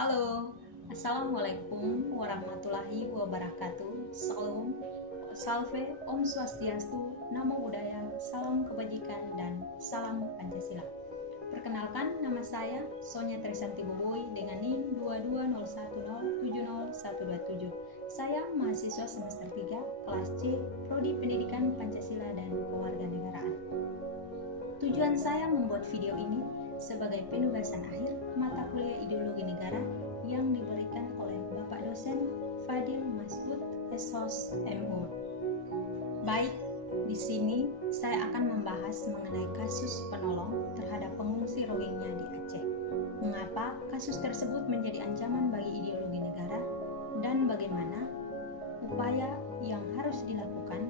Halo, Assalamualaikum warahmatullahi wabarakatuh. Salam, salve, Om Swastiastu, Namo Buddhaya, salam kebajikan, dan salam Pancasila. Perkenalkan, nama saya Sonia Trisanti Boboy dengan NIM 220107027. Saya mahasiswa semester 3, kelas C, Prodi Pendidikan Pancasila dan Kewarganegaraan. Tujuan saya membuat video ini sebagai penugasan akhir mata kuliah Ideologi Negara yang diberikan oleh Bapak dosen Fadil Masud SHOS MU. Baik, di sini saya akan membahas mengenai kasus penolong terhadap pengungsi Rohingya di Aceh. Mengapa kasus tersebut menjadi ancaman bagi ideologi negara dan bagaimana upaya yang harus dilakukan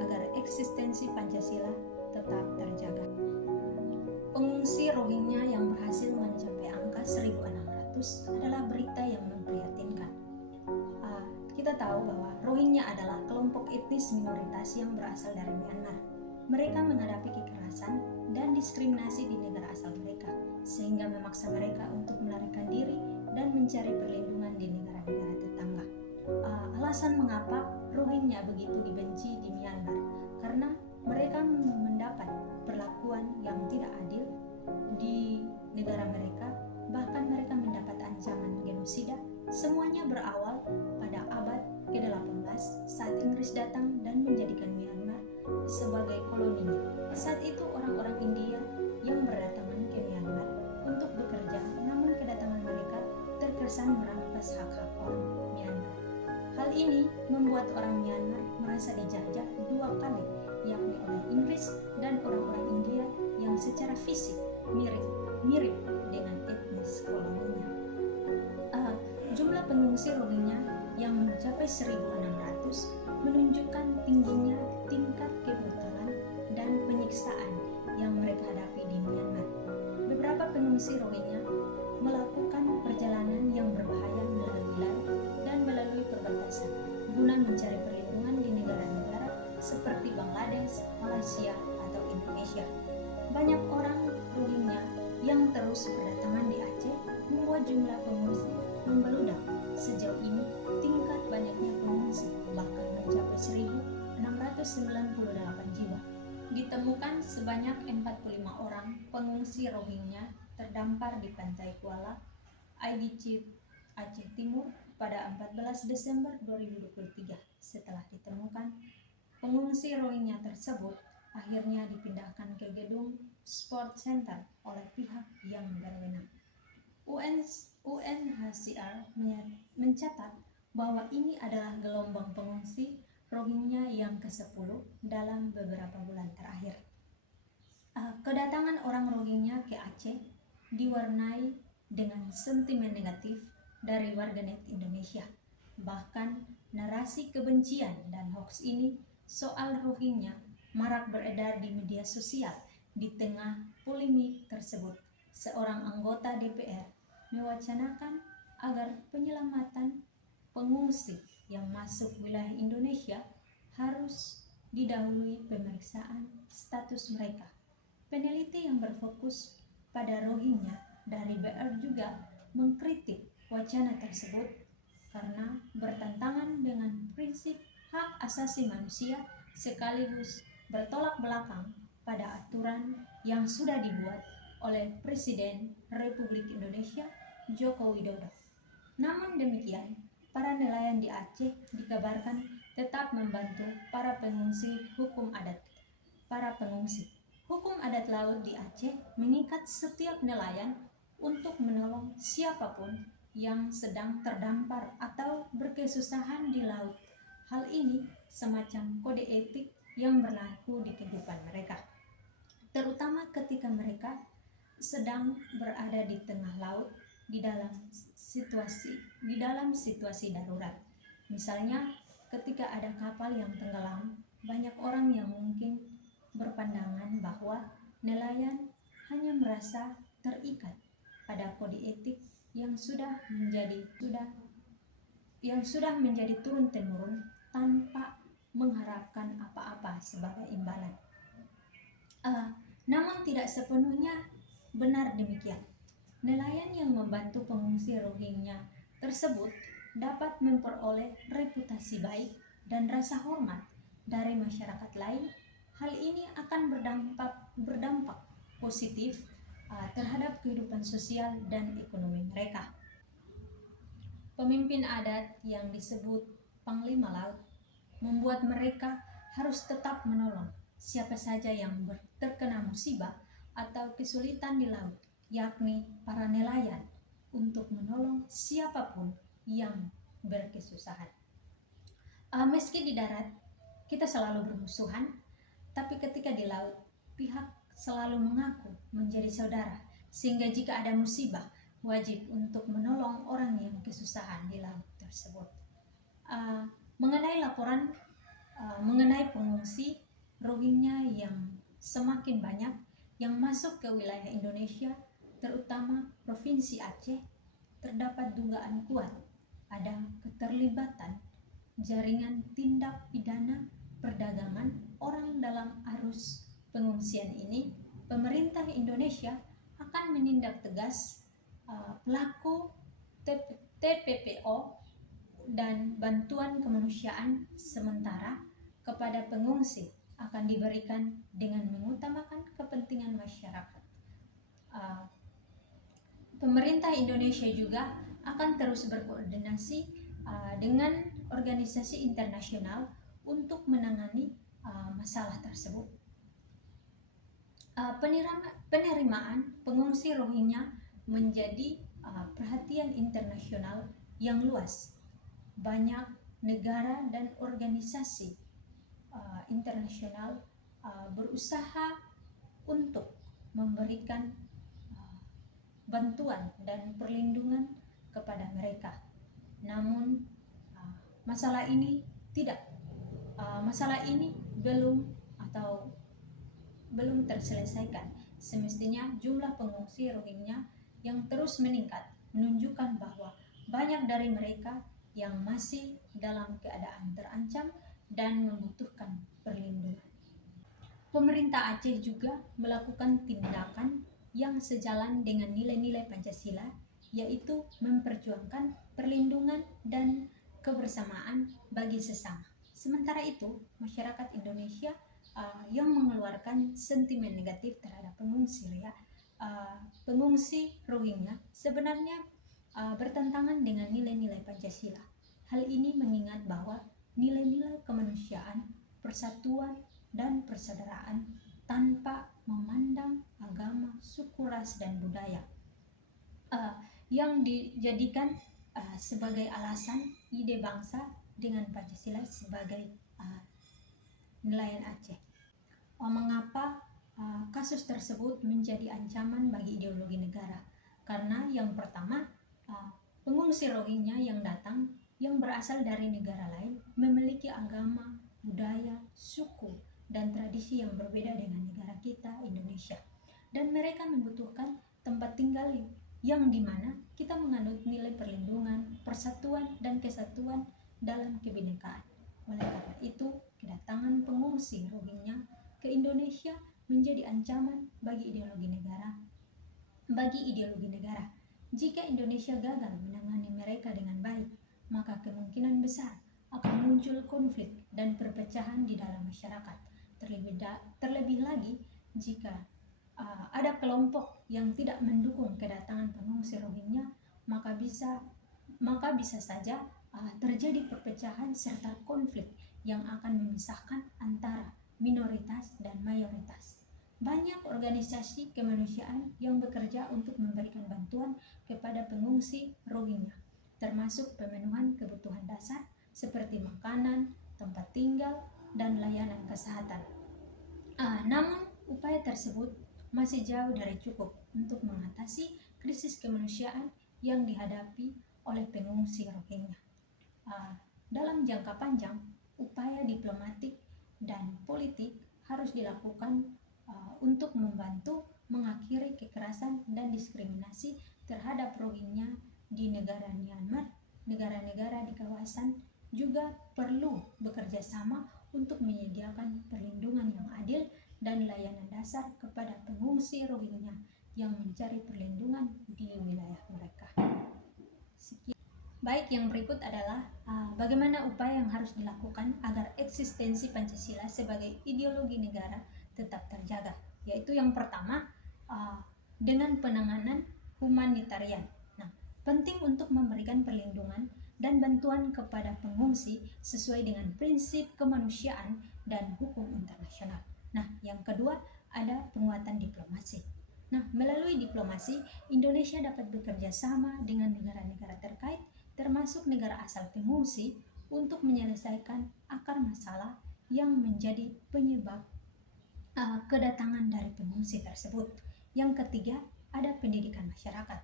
agar eksistensi Pancasila tetap terjaga. Pengungsi Rohingya yang berhasil mencapai angka 1.600 adalah berita yang memprihatinkan. Kita tahu bahwa Rohingya adalah kelompok etnis minoritas yang berasal dari Myanmar. Mereka menghadapi kekerasan dan diskriminasi di negara asal mereka, sehingga memaksa mereka untuk melarikan diri dan mencari perlindungan di negara-negara tetangga. Alasan mengapa Rohingya begitu dibenci di Myanmar, karena mereka mendapat perlakuan yang tidak adil di negara mereka, bahkan mereka mendapat ancaman genosida. Semuanya berawal pada abad ke-18 saat Inggris datang dan menjadikan Myanmar sebagai koloninya. Saat itu orang-orang India yang berdatangan ke Myanmar untuk bekerja, namun kedatangan mereka terkesan merampas hak-hak orang Myanmar. Hal ini membuat orang Myanmar merasa dijajah dua kali, yakni oleh Inggris dan orang-orang India yang secara fisik mirip dengan etnis koloninya. Jumlah pengungsi Rohingya yang mencapai 1.600 menunjukkan tingginya tingkat kebrutalan dan penyiksaan yang mereka hadapi di Myanmar. Beberapa pengungsi Rohingya melakukan perjalanan yang berbahaya melalui laut dan melalui perbatasan guna mencari perlindungan di negara-negara seperti Bangladesh, Malaysia, atau Indonesia. Banyak orang Rohingya yang terus berdatangan di Aceh membuat jumlah pengungsi membeludak. Sejauh ini tingkat banyaknya pengungsi bahkan mencapai 1.698 jiwa. Ditemukan sebanyak 45 orang pengungsi Rohingya terdampar di pantai Kuala, IDC Aceh Timur pada 14 Desember 2023. Setelah ditemukan, pengungsi Rohingya tersebut akhirnya dipindahkan ke gedung Sport Center oleh pihak yang berwenang. UNHCR mencatat bahwa ini adalah gelombang pengungsi Rohingya yang ke-10 dalam beberapa bulan terakhir. Kedatangan orang Rohingya ke Aceh diwarnai dengan sentimen negatif dari warganet Indonesia. Bahkan narasi kebencian dan hoaks ini soal Rohingya marak beredar di media sosial. Di tengah polemik tersebut, seorang anggota DPR mewacanakan agar penyelamatan pengungsi yang masuk wilayah Indonesia harus didahului pemeriksaan status mereka. Peneliti yang berfokus pada Rohingya dari BR juga mengkritik wacana tersebut karena bertentangan dengan prinsip hak asasi manusia sekaligus bertolak belakang pada aturan yang sudah dibuat oleh Presiden Republik Indonesia Joko Widodo. Namun demikian, para nelayan di Aceh dikabarkan tetap membantu para pengungsi hukum adat. Hukum adat laut di Aceh mengikat setiap nelayan untuk menolong siapapun yang sedang terdampar atau berkesusahan di laut. Hal ini semacam kode etik yang berlaku di kehidupan mereka, terutama ketika mereka sedang berada di tengah laut di dalam situasi darurat. Misalnya ketika ada kapal yang tenggelam, banyak orang yang mungkin berpandangan bahwa nelayan hanya merasa terikat pada kode etik yang sudah menjadi turun temurun tanpa mengharapkan apa-apa sebagai imbalan. Namun tidak sepenuhnya benar demikian. Nelayan yang membantu pengungsi Rohingya tersebut dapat memperoleh reputasi baik dan rasa hormat dari masyarakat lain. Hal ini akan berdampak positif terhadap kehidupan sosial dan ekonomi mereka. Pemimpin adat yang disebut Panglima Laut membuat mereka harus tetap menolong siapa saja yang terkena musibah atau kesulitan di laut, yakni para nelayan, untuk menolong siapapun yang berkesusahan. Meski di darat kita selalu bermusuhan, tapi ketika di laut pihak selalu mengaku menjadi saudara, sehingga jika ada musibah wajib untuk menolong orang yang kesusahan di laut tersebut. Mengenai laporan mengenai pengungsi Rohingya yang semakin banyak yang masuk ke wilayah Indonesia, terutama Provinsi Aceh, terdapat dugaan kuat ada keterlibatan jaringan tindak pidana perdagangan orang dalam arus pengungsian ini. Pemerintah Indonesia akan menindak tegas pelaku TPPO dan bantuan kemanusiaan sementara kepada pengungsi akan diberikan dengan mengutamakan kepentingan masyarakat. Pemerintah Indonesia juga akan terus berkoordinasi dengan organisasi internasional untuk menangani masalah tersebut. Penerimaan pengungsi Rohingya menjadi perhatian internasional yang luas. Banyak negara dan organisasi internasional berusaha untuk memberikan bantuan dan perlindungan kepada mereka. Namun masalah ini belum terselesaikan. Semestinya jumlah pengungsi Rohingya yang terus meningkat menunjukkan bahwa banyak dari mereka yang masih dalam keadaan terancam dan membutuhkan perlindungan. Pemerintah Aceh juga melakukan tindakan yang sejalan dengan nilai-nilai Pancasila, yaitu memperjuangkan perlindungan dan kebersamaan bagi sesama. Sementara itu, masyarakat Indonesia yang mengeluarkan sentimen negatif terhadap pengungsi Rohingya sebenarnya bertentangan dengan nilai-nilai Pancasila. Hal ini mengingat bahwa nilai-nilai kemanusiaan, persatuan, dan persaudaraan tanpa memandang agama, suku, ras, dan budaya yang dijadikan sebagai alasan ide bangsa dengan Pancasila sebagai nelayan Aceh. Mengapa kasus tersebut menjadi ancaman bagi ideologi negara? Karena yang pertama, pengungsi Rohingya yang datang yang berasal dari negara lain memiliki agama, budaya, suku, dan tradisi yang berbeda dengan negara kita, Indonesia. Dan mereka membutuhkan tempat tinggal yang dimana kita menganut nilai perlindungan, persatuan, dan kesatuan dalam kebinekaan. Oleh karena itu, kedatangan pengungsi Rohingya ke Indonesia menjadi ancaman bagi ideologi negara. Jika Indonesia gagal menangani mereka dengan baik, maka kemungkinan besar akan muncul konflik dan perpecahan di dalam masyarakat. Terlebih lagi jika ada kelompok yang tidak mendukung kedatangan pengungsi Rohingya, maka bisa saja terjadi perpecahan serta konflik yang akan memisahkan antara minoritas dan mayoritas. Banyak organisasi kemanusiaan yang bekerja untuk memberikan bantuan kepada pengungsi Rohingya, termasuk pemenuhan kebutuhan dasar seperti makanan, tempat tinggal, dan layanan kesehatan. Namun, upaya tersebut masih jauh dari cukup untuk mengatasi krisis kemanusiaan yang dihadapi oleh pengungsi Rohingya. Dalam jangka panjang, upaya diplomatik dan politik harus dilakukan untuk membantu mengakhiri kekerasan dan diskriminasi terhadap Rohingya di negara Myanmar. Negara-negara di kawasan juga perlu bekerja sama untuk menyediakan perlindungan yang adil dan layanan dasar kepada pengungsi Rohingya yang mencari perlindungan di wilayah mereka. Baik, yang berikut adalah bagaimana upaya yang harus dilakukan agar eksistensi Pancasila sebagai ideologi negara tetap terjaga. Yaitu yang pertama, dengan penanganan humanitarian. Nah, penting untuk memberikan perlindungan dan bantuan kepada pengungsi sesuai dengan prinsip kemanusiaan dan hukum internasional. Nah, yang kedua ada penguatan diplomasi. Nah, melalui diplomasi, Indonesia dapat bekerja sama dengan negara-negara terkait termasuk negara asal pengungsi untuk menyelesaikan akar masalah yang menjadi penyebab kedatangan dari pengungsi tersebut. Yang ketiga, ada pendidikan masyarakat.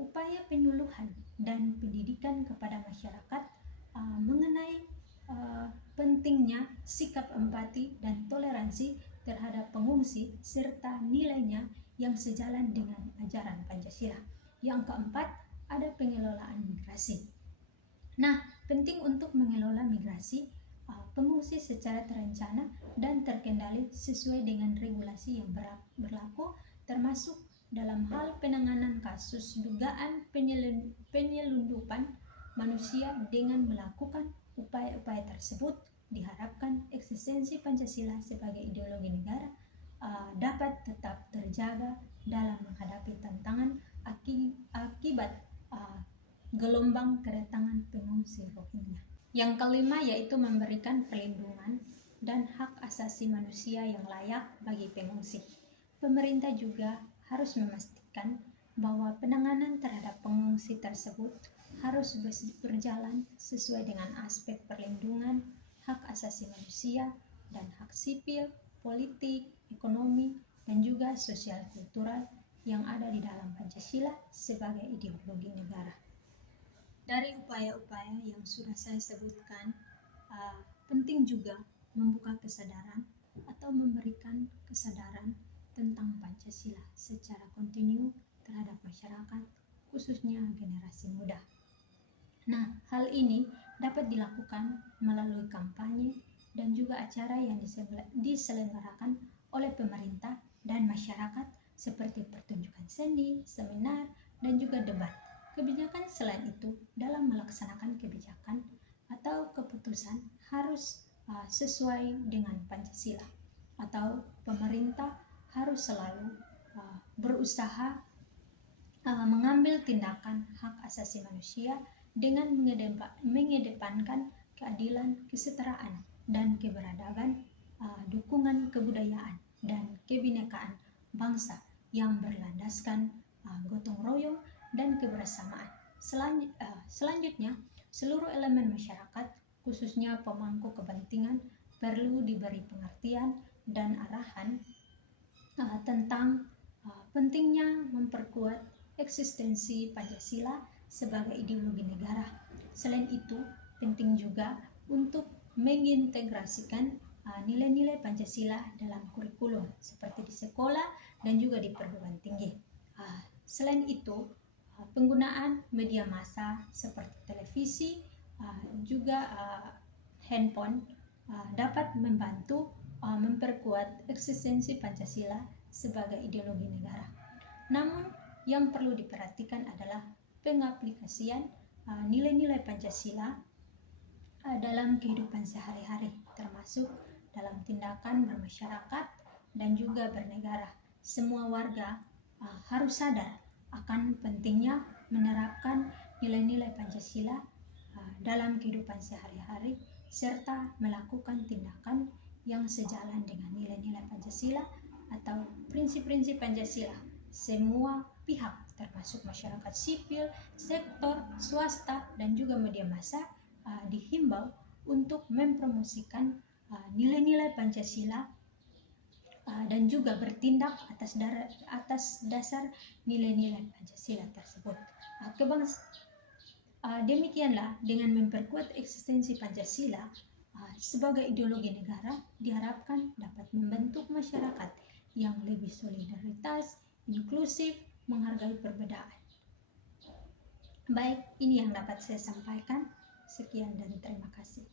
Upaya penyuluhan dan pendidikan kepada masyarakat mengenai pentingnya sikap empati dan toleransi terhadap pengungsi serta nilainya yang sejalan dengan ajaran Pancasila. Yang keempat, ada pengelolaan migrasi. Nah, penting untuk mengelola migrasi pengungsi secara terencana dan terkendali sesuai dengan regulasi yang berlaku, termasuk dalam hal penanganan kasus dugaan penyelundupan manusia. Dengan melakukan upaya-upaya tersebut, diharapkan eksistensi Pancasila sebagai ideologi negara dapat tetap terjaga dalam menghadapi tantangan akibat gelombang kedatangan pengungsi Rohingya. Yang kelima yaitu memberikan perlindungan dan hak asasi manusia yang layak bagi pengungsi. Pemerintah juga harus memastikan bahwa penanganan terhadap pengungsi tersebut harus berjalan sesuai dengan aspek perlindungan hak asasi manusia dan hak sipil, politik, ekonomi, dan juga sosial kultural yang ada di dalam Pancasila sebagai ideologi negara. Dari upaya-upaya yang sudah saya sebutkan, penting juga membuka kesadaran atau memberikan kesadaran tentang Pancasila secara kontinu terhadap masyarakat, khususnya generasi muda. Nah, hal ini dapat dilakukan melalui kampanye dan juga acara yang diselenggarakan oleh pemerintah dan masyarakat seperti pertunjukan seni, seminar, dan juga debat. Kebijakan selain itu dalam melaksanakan kebijakan atau keputusan harus sesuai dengan Pancasila, atau pemerintah harus selalu berusaha mengambil tindakan hak asasi manusia dengan mengedepankan keadilan, kesetaraan, dan keberadaban, dukungan kebudayaan dan kebinekaan bangsa yang berlandaskan gotong royong dan kebersamaan. Selanjutnya, seluruh elemen masyarakat, khususnya pemangku kepentingan, perlu diberi pengertian dan arahan tentang pentingnya memperkuat eksistensi Pancasila sebagai ideologi negara. Selain itu, penting juga untuk mengintegrasikan nilai-nilai Pancasila dalam kurikulum seperti di sekolah dan juga di perguruan tinggi. Selain itu, penggunaan media massa seperti televisi, juga handphone dapat membantu memperkuat eksistensi Pancasila sebagai ideologi negara. Namun, yang perlu diperhatikan adalah pengaplikasian nilai-nilai Pancasila dalam kehidupan sehari-hari, termasuk dalam tindakan bermasyarakat dan juga bernegara. Semua warga harus sadar akan pentingnya menerapkan nilai-nilai Pancasila dalam kehidupan sehari-hari serta melakukan tindakan yang sejalan dengan nilai-nilai Pancasila atau prinsip-prinsip Pancasila. Semua pihak termasuk masyarakat sipil, sektor swasta, dan juga media massa dihimbau untuk mempromosikan nilai-nilai Pancasila dan juga bertindak atas dasar nilai-nilai Pancasila tersebut. Demikianlah, dengan memperkuat eksistensi Pancasila sebagai ideologi negara, diharapkan dapat membentuk masyarakat yang lebih solidaritas, inklusif, menghargai perbedaan. Baik, ini yang dapat saya sampaikan. Sekian dan terima kasih.